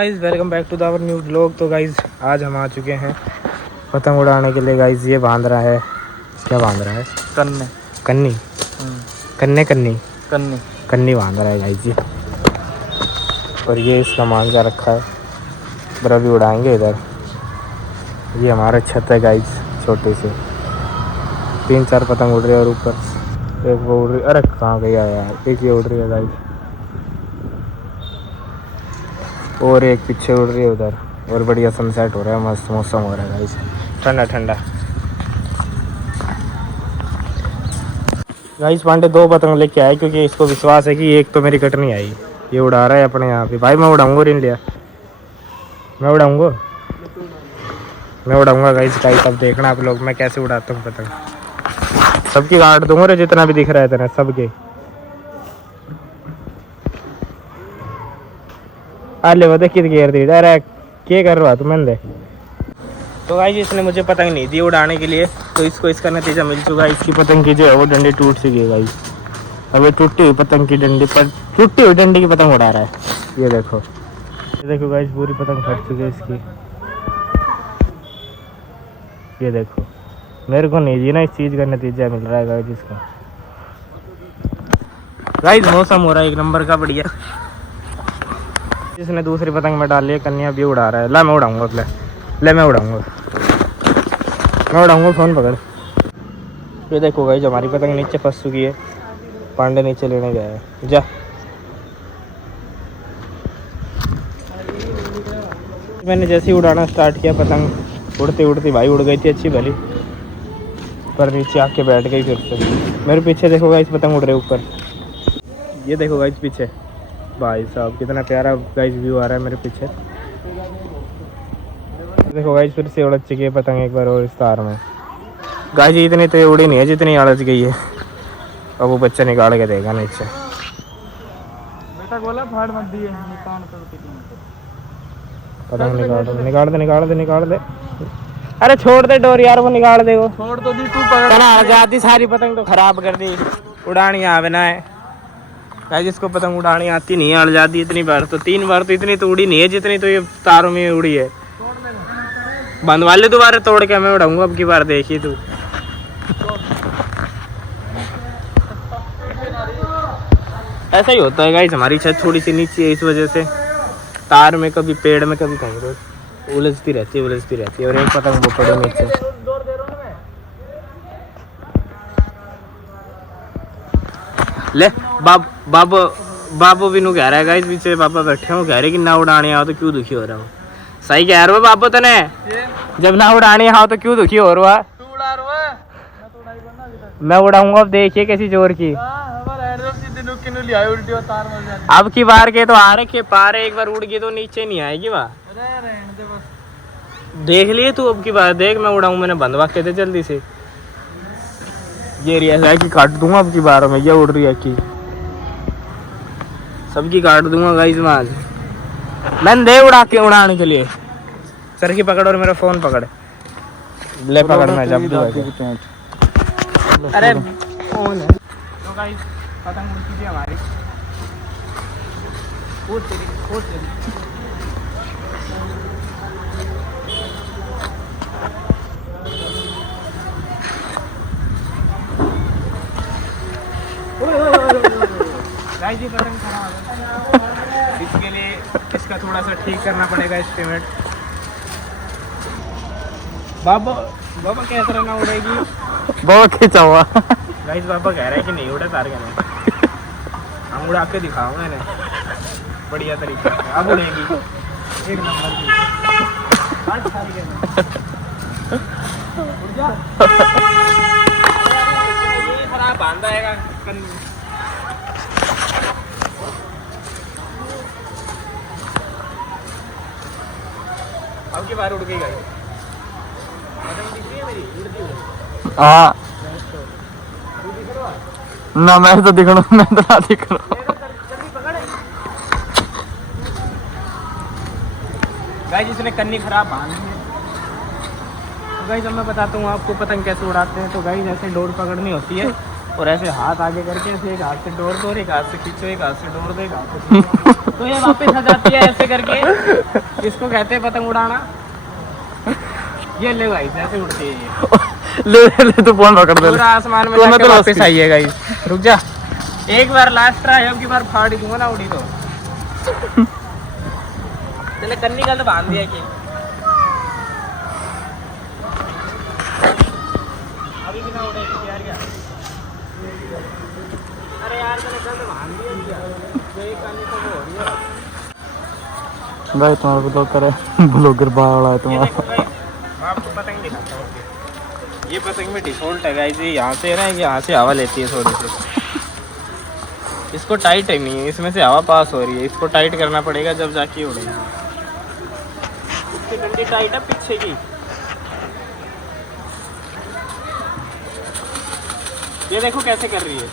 Guys welcome back to the our new vlog. तो guys आज हम आ चुके हैं पतंग उड़ाने के लिए। गाइस ये बांध रहा है, क्या बांध रहा है? कन्ने कन्नी कन्ने कन्नी कन्ने कन्नी बांध रहा है गाइस जी। और ये इसका मांझा रखा है, पर अभी उड़ाएंगे इधर। ये हमारा छत है गाइस, छोटे से 3-4 पतंग उड़ रही है और ऊपर एक वो उड़ रही। अरे कहाँ गया यार, एक ये उड़ रही है गाइस और एक पीछे उड़ रही है उधर। और बढ़िया सनसेट हो रहा है, मस्त मौसम हो रहा है गाइस, ठंडा ठंडा। गाइस पांडे 2 पतंग लेके आए क्योंकि इसको विश्वास है कि एक तो मेरी कट नहीं आई। ये उड़ा रहा है अपने यहाँ पे। भाई मैं उड़ाऊंगा रिन लिया, मैं उड़ाऊंगा गाइस। अब देखना आप लोग मैं कैसे उड़ाता हूँ पतंग। सबकी काट दूंगा रे, जितना भी दिख रहा है तेरा सबके। अरे वो देख कितनी घेर दी। अरे क्या कर रहा तू मैंने। तो गाइस इसने मुझे पतंग नहीं दी उड़ाने के लिए, तो इसको इसका नतीजा मिल चुका है। इसकी पतंग की जो है वो डंडी टूट सी गई गाइस। अब ये टूटी हुई पतंग की डंडी पर टूटी हुई डंडी की पतंग उड़ा रहा है। ये देखो गाइस पूरी पतंग फट चुकी है इसकी। ये देखो, मेरे को नहीं दी ना, इस चीज़ का नतीजा मिल रहा है गाइस इसका। गाइस मौसम हो रहा है एक नंबर का बढ़िया। इसने दूसरी पतंग में डाल लिया, कन्या भी उड़ा रहा है। ला मैं उड़ाऊंगा, मैं उड़ाऊंगा फ़ोन पकड़। ये देखो गाइस हमारी पतंग नीचे फंस चुकी है, पांडे नीचे लेने गया है। जा मैंने जैसे ही उड़ाना स्टार्ट किया, पतंग उड़ती उड़ती भाई उड़ गई थी अच्छी भली, पर नीचे आके बैठ गई फिर से। मेरे पीछे देखो गाइस पतंग उड़ रहे ऊपर। ये देखो गाइस पीछे, भाई साहब कितना प्यारा गाइस व्यू आ रहा है मेरे पीछे। देखो गाइस फिर से उड़ चुकी है पतंग एक बार और इस तार में। गाइस इतनी तो ये उड़ी नहीं है जितनी अड़च गई है। अब वो बच्चा निकाल के देगा नीचे। बेटा बोला फाड़ मत दिए निकाल कर पतंग निकाल दे। अरे छोड़ दे डोर यार, वो निकाल दे। वो छोड़ तो दी तू पकड़ जाती सारी पतंग तो खराब कर दी। उड़ानी आवे ना है गाइस, जिसको पतंग उड़ानी आती नहीं है अड़ जाती। इतनी बार तो 3 बार तो इतनी तो उड़ी नहीं है जितनी तो ये तारों में उड़ी है। बंद वाले दोबारा तोड़ के मैं उड़ाऊंगा अब की बार, देखी तू। ऐसा ही होता है गाइस, हमारी छत थोड़ी सी नीचे है, इस वजह से तार में कभी पेड़ में कभी कहीं रोज उलझती रहती है। और एक पतंग वो पड़े नीचे। ले बाबू भी नु कह रहा है गाइस, पीछे पापा बैठे हो, कह रहे कि ना उड़ाने आओ तो क्यों दुखी हो रहा हो। सही कह रहे हो बाबू तने, जब ना उड़ाने आओ तो क्यों दुखी हो रहा। मैं उड़ाऊंगा, अब देखिए कैसी जोर की। अब की बार के तो आ रखे पारे, एक बार उड़ गई तो नीचे नहीं आएगी वहाँ। देख लिए तू, अब की बार देख मैं उड़ाऊं। मैंने बंदवा के थे जल्दी से। ये रिया है कि काट दूंगा अब की बार में। ये उड़ रही है कि सबकी काट दूंगा गाइस मैं। मैंने दे उड़ा के उड़ाने के लिए। सर की पकड़ और मेरा फोन पकड़। ले पकड़ मैं जब दूंगा। अरे फोन है तो गाइस पतंग उड़ चुकी है हमारी। गाइस ये पतंग खराब है, इसके लिए इसका थोड़ा सा ठीक करना पड़ेगा एस्टिमेट। बाबा कैसे रहना उड़ेगी, बहुत खींचा हुआ। गाइस पापा कह रहे हैं कि नहीं उड़े तार के, हम उड़ा के दिखाऊंगा इन्हें बढ़िया तरीके से। अब उड़ेगी एक नंबर की। ये खराब बांधा है अब की बार उड़ गई गाइस। हाँ ना मैं तो दिखना, मैं तो ना दिखना। गाइस इसने कन्नी खराब बांधी है। तो गाइस अब मैं बताता हूँ आपको पतंग कैसे उड़ाते हैं। तो गाइस ऐसे डोर पकड़नी होती है और ऐसे हाथ आगे करके ऐसे एक हाथ से डोर दो, एक हाथ से खींचो, एक हाथ से डोर दो, एक हाथ से खींचो। तो ये वापस आ जाती है ऐसे करके। इसको कहते हैं पतंग उड़ाना। ये ले भाई ऐसे उड़ती है ये। ले तू फोन पकड़ दे पूरा आसमान में जाके वापस आई है गाइस। रुक जा, एक बार लास्ट ट्राई, अब की बार फाड़ दूंगा ना उड़ी तो। चले कन्नी का तो बांध दिया कि अभी भी ना उड़ेगी यार क्या। अरे यार मैंने कल तो बांध दिया क्या, जो एक कन्नी तो वो हो रही है भाई। तुम्हारा ब्लॉग करे ब्लॉगर बाड़ा है ये तुम्हारा। देखो भाई, मैं आपको पतंग दिखाता हूँ। ये पतंग में डिफॉल्ट है गाइस, ये यहाँ से है ना, यहाँ से हवा लेती है थोड़ी सी। इसको टाइट है नहीं है, इसमें से हवा पास हो रही है, इसको टाइट करना पड़ेगा जब जाके उड़ेगी। इसकी डंडी टाइट है पीछे की। ये देखो कैसे कर रही है,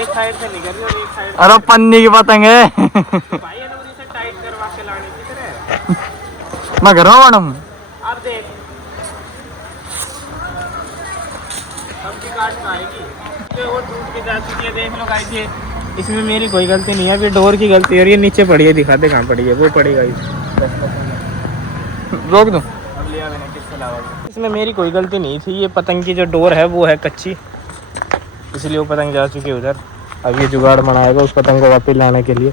एक साइड से निकल रही है और एक साइड। अरे पन्नी की पतंग है। भाई है ना, उसे टाइट करवा के लाने की तरह। मैं कर रहा हूँ मैडम। अब देख अब की काट में आएगी, वो टूट के जा चुकी है। देख लो गाइस, ये इसमें मेरी कोई गलती नहीं है, अभी डोर की गलती है। और ये नीचे पड़ी है, दिखा दे कहाँ पड़ी है, वो पड़ी गाइस। रोक दूँ? अब लिया मैंने, किससे लावा। इसमें मेरी कोई गलती नहीं थी, ये पतंग की जो डोर है वो है कच्ची, इसलिए वो पतंग जा चुकी है उधर। अब ये जुगाड़ बनाएगा उस पतंग को वापस लाने के लिए।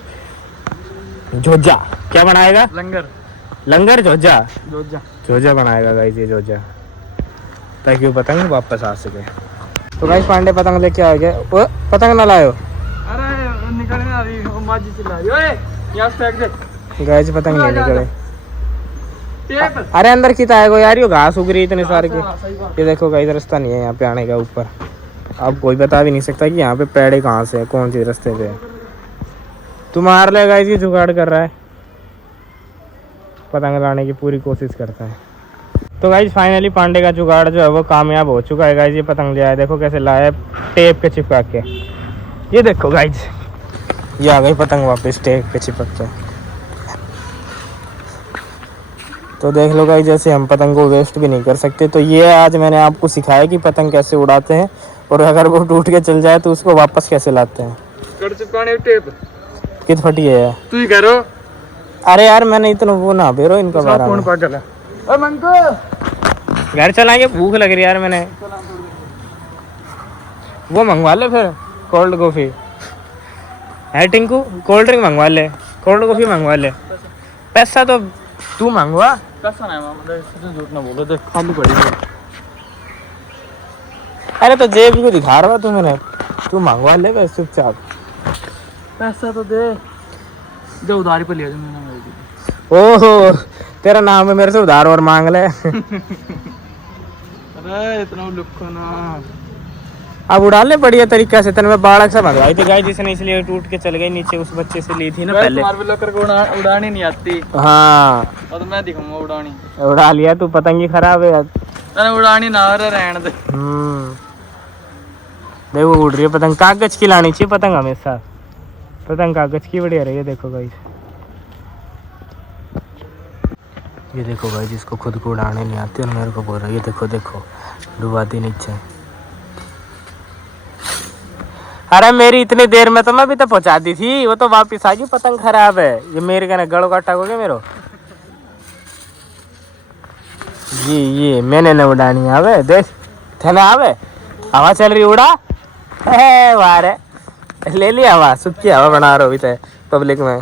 जोजा क्या बनाएगा? लंगर। लंगर जोजा जोजा जोजा बनाएगा गाइस, ये जोजा, ताकि वो पतंग वापस आ सके। तो गाइस पांडे पतंग लेके आ गए। वो पतंग ना लायो। अरे निकलने आ रही है, माजी चिल्ला रही है। ओए यहाँ से फेंक दे। गाइस पतंग नहीं निकले। टेप। अरे अंदर कितना आएगा यार, ये घास उग रही है इतने सारे की। सही बात। ये देखो गाइस, रास्ता नहीं है यहाँ पे आने का ऊपर। अब कोई बता भी नहीं सकता कि यहाँ पे पेड़े कहाँ से है, कौन सी रास्ते पे है। तू मार ले गाइस, ये जुगाड़ कर रहा है, पतंग लाने की पूरी कोशिश करता है। तो गाइस फाइनली पांडे का जुगाड़ जो है वो कामयाब हो चुका है गाइस। ये पतंग ले आया, देखो कैसे लाया, टेप के चिपका के। ये देखो गाइस, ये आ गई पतंग वापस टेप पे चिपक के। तो देख लो गाइस, जैसे हम पतंग को वेस्ट भी नहीं कर सकते। तो ये आज मैंने आपको सिखाया कि पतंग कैसे उड़ाते हैं, और अगर वो टूट के चल जाए तो उसको वापस कैसे लाते हैं। कर चिपकाने टेप कित फटी है यार, तू ही करो। अरे यार मैंने इतना वो ना बेरो इनका बारा कौन में। पागल है? ओए मंको घर चलाएंगे, भूख लग रही है यार। मैंने वो मंगवा ले फिर कोल्ड कॉफी है टिंकू, कोल्ड ड्रिंक मंगवा ले, कोल्ड कॉफी मंगवा ले। पैसा तो तू मंगवा। कैसा नहीं मामा, इससे झूठ ना बोलो, देख खाली पड़ी है। अरे तो जेब को दिखा रहा तू, मैंने तू मंगवा ले बस चुपचाप। पैसा तो दे, जो उधारी पे लिया मैंने। ओहो तेरा नाम है, मेरे से उधार और मांग ले। अरे इतना लुक्को ना। अब उड़ा ले बढ़िया तरीका से। तेने मैं बाड़क से मंगवाई थी गाइस, जिसने इसलिए टूट के चल गई नीचे, उस बच्चे से ली थी ना पहले। तुम्हारे भी लकर को उड़ानी नहीं आती। हाँ और तो मैं दिखाऊंगा उड़ानी। उड़ा लिया तू, पतंग ही खराब है यार। मैंने उड़ानी ना रहने दे। देखो उड़ रही है पतंग। कागज की लानी चाहिए पतंग हमेशा, पतंग कागज की बढ़िया रही है। देखो गाइस, ये देखो गाइस, जिसको खुद को उड़ाने नहीं आती और मेरे को बोल रहा है। ये देखो देखो डुबाती नीचे। अरे मेरी इतनी देर में तो मैं भी तो पहुंचा दी थी, वो तो वापिस आ गई। पतंग खराब है ये मेरे, कहना गड़ो काटा हो गया मेरे। ये मैंने न उड़ानी आवे, देख थे आवे, हवा चल रही उड़ा है वार है। ले लिया हवा, सुखी हवा बना रहा हो पब्लिक में।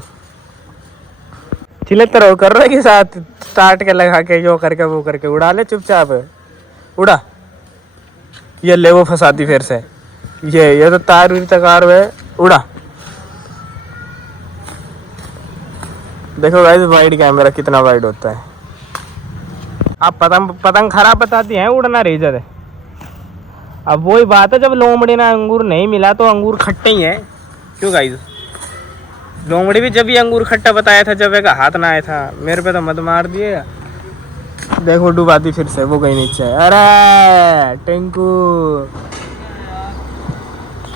चिल्लते रहो, कर रहे के साथ स्टार्ट के लगा के यो करके वो करके उड़ा ले चुपचाप। उड़ा, ये ले वो फंसाती फिर से। ये तो तार उरी तकार है। उड़ा, देखो गाइस वाइड कैमरा कितना वाइड होता है। आप पतंग खराब बताती हैं, उड़ना रही जाते। अब वही बात है, जब लोमड़ी ना अंगूर नहीं मिला तो अंगूर खट्टे ही है। क्यों गाइस, लोमड़ी भी जब ये अंगूर खट्टा बताया था जब एक हाथ ना आया था। मेरे पे तो मत मार दिए। देखो डुबा दी फिर से, वो गई नीचे। अरे टिंकू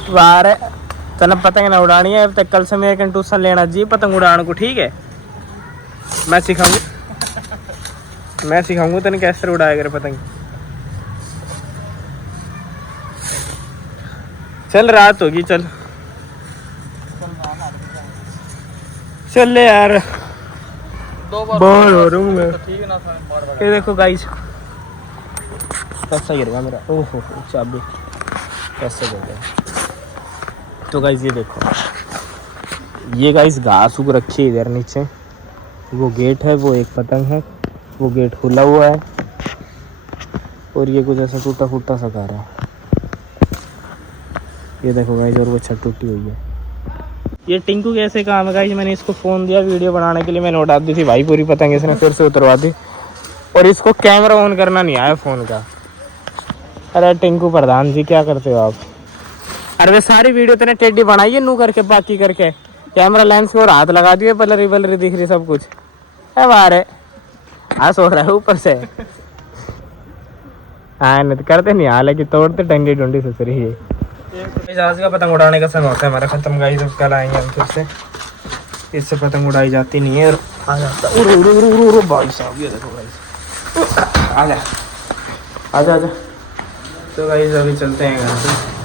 वारे, तना पतंग ना उड़ानी है। अब तक कल से मेरे ट्यूशन लेना जी पतंग उड़ाने को, ठीक है? मैं सिखाऊंगा तने कैसे उड़ाया कर पतंग। चल रात होगी, चल चल ले यार, दो बार बोर हो रहा हूँ मैं। तो ठीक है ना, बार ये देखो गाइस, कैसा गिर गया मेरा, ओहो चाबी कैसे गिर गया। तो गाइस ये देखो, ये गाइस घास उग रखी है इधर नीचे, वो गेट है, वो एक पतंग है, वो गेट खुला हुआ है, और ये कुछ ऐसा टूटा फूटा सा घर है, ये देखो गाइस, और वो छत टूटी हुई है। ये टिंकू कैसे काम है गाइस, मैंने इसको फ़ोन दिया वीडियो बनाने के लिए, मैंने उड़ा दी थी भाई पूरी पतंग, इसने फिर से उतरवा दी, और इसको कैमरा ऑन करना नहीं आया फ़ोन का। अरे टिंकू प्रधान जी क्या करते हो आप? अरे वे सारी वीडियो तूने टेढ़ी बनाई है नू करके, बाकी करके कैमरा लेंस को और हाथ लगा दिए, बलरी बलरी दिख रही सब कुछ है बारे, हाँ सो रहा है ऊपर से। हाँ नहीं तो करते नहीं, हालांकि तोड़ते टंगी डुंडी से रही है। आज का पतंग उड़ाने का समय होता है हमारा खत्म गाइस, अब कल आएंगे हम फिर से, इससे पतंग उड़ाई जाती नहीं है और आ जाता। उड़ उड़ उड़ उड़ उड़ भाई साहब, ये देखो गाइस, आजा आजा आजा। तो गाइस अभी चलते हैं घर से।